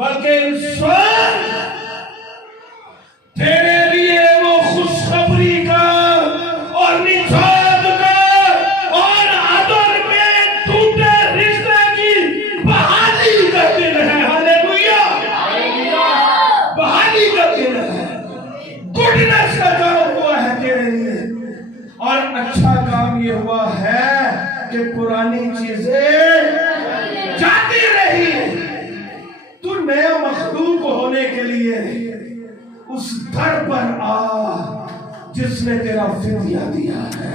بلکہ انسان تیرے لیے وہ خوشخبری کا اور نجات کا اور عدل میں ٹوٹے رشتے کی بحالی کا دن ہے. ہاللیلویا. بحالی کا دن ہے. گڈنس کا کام ہوا ہے تیرے لیے. اور اچھا کام یہ ہوا ہے کہ پرانی چیزیں جاتی رہی. تو نیا مخلوق ہونے کے لیے اس در پر آ جس نے تیرا فدیہ دیا ہے.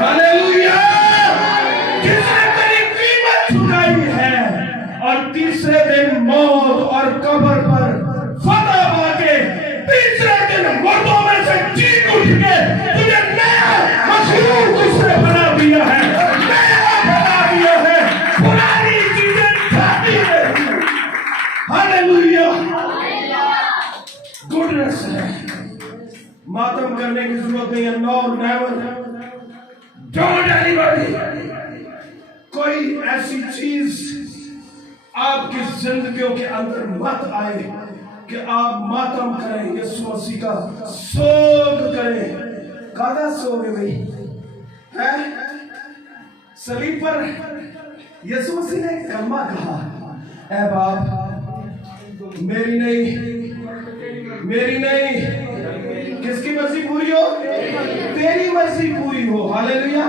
ہاللیلویا. جس نے تیری قیمت چکائی ہے اور تیسرے دن موت اور قبر پر فتح پا کے تیسرے دن مردوں میں سے جی اٹھ کے تجھے نیا مخلوق اس نے بنا دیا ہے. نیا بنا دیا ہے. پرانی چیزیں جاتی رہی. ہاللیلویا. گڈنس ہے. ماتم کرنے کی ضرورت نہیں ہے. نو نیور ڈونٹ اینی باڈی. کوئی ایسی چیز آپ کی زندگیوں کے اندر مت آئے کہ آپ ماتم کریں. یسوع مسیح کا سوگ کریں. کہاں سوگ ہے بھئی؟ صلیب پر یسوع مسیح نے کلمہ کہا, اے باپ میری نہیں, کس کی مرضی پوری ہو؟ تیری مرضی پوری ہو. ہاللیلویا.